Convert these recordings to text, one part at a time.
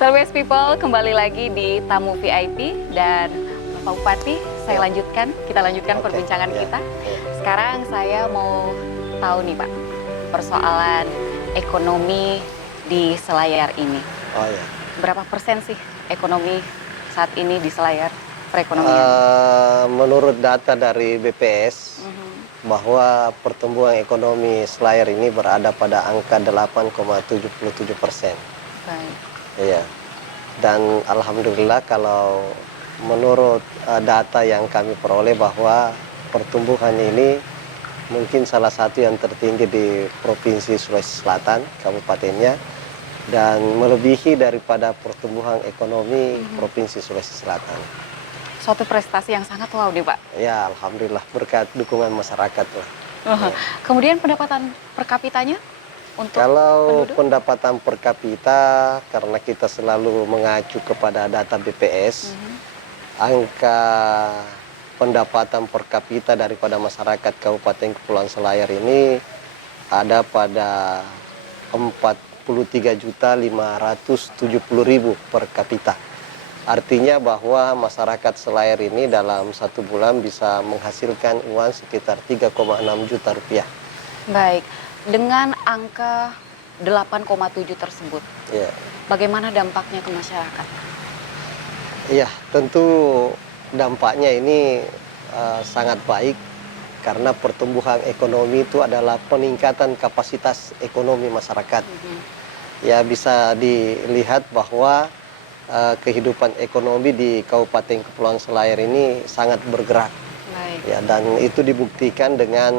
So West People, kembali lagi di Tamu VIP dan Bapak Bupati, kita lanjutkan perbincangan kita. Sekarang saya mau tahu nih Pak, persoalan ekonomi di Selayar ini. Oh ya. Berapa persen sih ekonomi saat ini di Selayar, perekonomian? Menurut data dari BPS, bahwa pertumbuhan ekonomi Selayar ini berada pada angka 8,77%. Baik. Iya. Dan alhamdulillah kalau menurut data yang kami peroleh bahwa pertumbuhan ini mungkin salah satu yang tertinggi di Provinsi Sulawesi Selatan, kabupatennya, dan melebihi daripada pertumbuhan ekonomi Provinsi Sulawesi Selatan. Suatu prestasi yang sangat wow nih Pak. Ya, alhamdulillah berkat dukungan masyarakat lah. Ya. Kemudian pendapatan per kapitanya untuk Kalau penduduk? pendapatan per kapita, karena kita selalu mengacu kepada data BPS, angka pendapatan per kapita daripada masyarakat Kabupaten Kepulauan Selayar ini ada pada 43.570.000 per kapita. Artinya bahwa masyarakat Selayar ini dalam satu bulan bisa menghasilkan uang sekitar 3,6 juta rupiah. Baik, dengan angka 8,7 tersebut, bagaimana dampaknya ke masyarakat? Iya, tentu dampaknya ini sangat baik karena pertumbuhan ekonomi itu adalah peningkatan kapasitas ekonomi masyarakat. Ya, bisa dilihat bahwa kehidupan ekonomi di Kabupaten Kepulauan Selayar ini sangat bergerak. Baik. Ya, dan itu dibuktikan dengan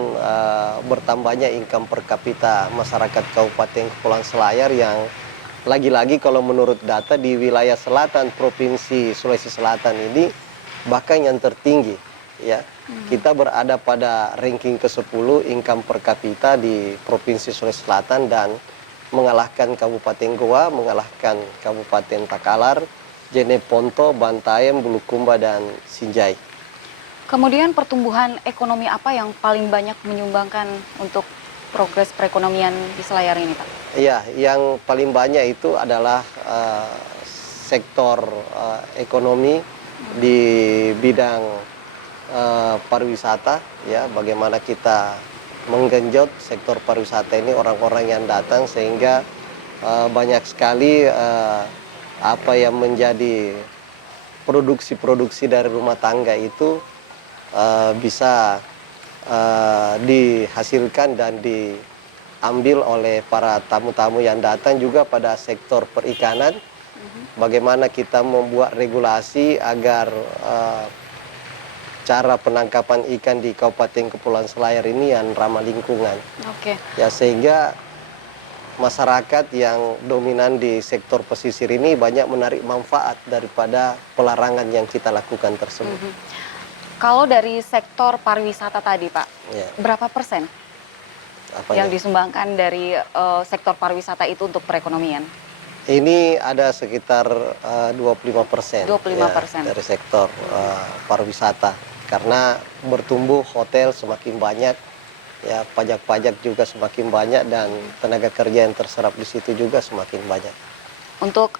bertambahnya income per kapita masyarakat Kabupaten Kepulauan Selayar yang lagi-lagi kalau menurut data di wilayah selatan Provinsi Sulawesi Selatan ini bahkan yang tertinggi. Ya, kita berada pada ranking ke-10 income per kapita di Provinsi Sulawesi Selatan dan mengalahkan Kabupaten Goa, mengalahkan Kabupaten Takalar, Jeneponto, Bantaeng, Bulukumba, dan Sinjai. Kemudian pertumbuhan ekonomi apa yang paling banyak menyumbangkan untuk progres perekonomian di Selayar ini Pak? Iya, yang paling banyak itu adalah sektor ekonomi di bidang pariwisata, ya, bagaimana kita menggenjot sektor pariwisata ini, orang-orang yang datang sehingga banyak sekali apa yang menjadi produksi-produksi dari rumah tangga itu bisa dihasilkan dan diambil oleh para tamu-tamu yang datang. Juga pada sektor perikanan, bagaimana kita membuat regulasi agar cara penangkapan ikan di Kabupaten Kepulauan Selayar ini yang ramah lingkungan. Ya, sehingga masyarakat yang dominan di sektor pesisir ini banyak menarik manfaat daripada pelarangan yang kita lakukan tersebut. Kalau dari sektor pariwisata tadi Pak, berapa persen yang disumbangkan dari sektor pariwisata itu untuk perekonomian? Ini ada sekitar 25%, 25% dari sektor pariwisata. Karena bertumbuh hotel semakin banyak, ya, pajak-pajak juga semakin banyak, dan tenaga kerja yang terserap di situ juga semakin banyak. Untuk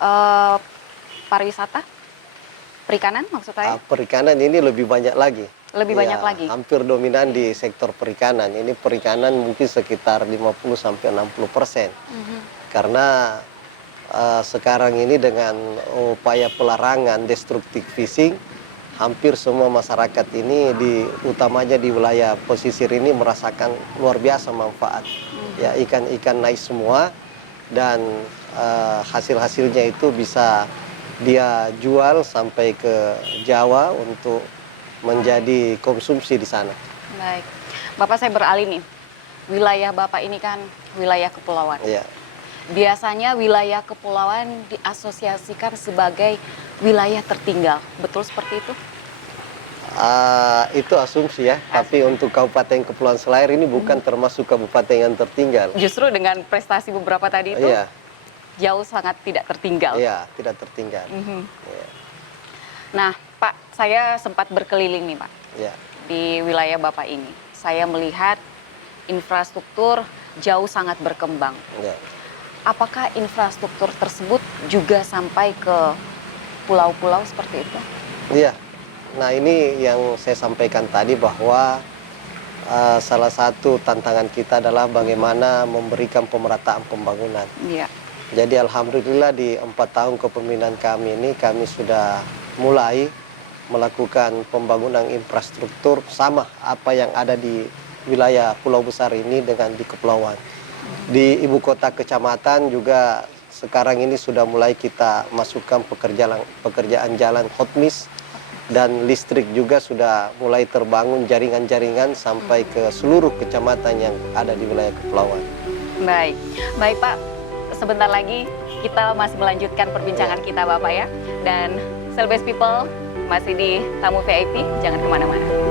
pariwisata, perikanan maksud saya? Perikanan ini lebih banyak lagi. Lebih banyak lagi? Hampir dominan di sektor perikanan. Ini perikanan mungkin sekitar 50-60%. Karena sekarang ini dengan upaya pelarangan destructive fishing, hampir semua masyarakat ini utamanya di wilayah pesisir ini merasakan luar biasa manfaat. Ya, ikan-ikan naik semua dan hasil-hasilnya itu bisa dia jual sampai ke Jawa untuk menjadi konsumsi di sana. Baik, Bapak, saya beralih nih. Wilayah Bapak ini kan wilayah kepulauan. Iya. Biasanya wilayah kepulauan diasosiasikan sebagai wilayah tertinggal. Betul seperti itu? Itu asumsi ya, tapi untuk Kabupaten Kepulauan Selayar ini bukan termasuk kabupaten yang tertinggal. Justru dengan prestasi beberapa tadi itu, jauh sangat tidak tertinggal. Iya, tidak tertinggal. Nah, Pak, saya sempat berkeliling nih Pak, di wilayah Bapak ini. Saya melihat infrastruktur jauh sangat berkembang. apakah infrastruktur tersebut juga sampai ke pulau-pulau seperti itu? Iya. Nah, ini yang saya sampaikan tadi bahwa salah satu tantangan kita adalah bagaimana memberikan pemerataan pembangunan. Iya. Jadi alhamdulillah di 4 tahun kepemimpinan kami ini kami sudah mulai melakukan pembangunan infrastruktur sama apa yang ada di wilayah pulau besar ini dengan di kepulauan. Di ibu kota kecamatan juga sekarang ini sudah mulai kita masukkan pekerjaan jalan hotmiss, dan listrik juga sudah mulai terbangun jaringan-jaringan sampai ke seluruh kecamatan yang ada di wilayah kepulauan. Baik, baik Pak. Sebentar lagi kita masih melanjutkan perbincangan kita Bapak ya. Dan Cellbase People masih di tamu VIP, jangan kemana-mana.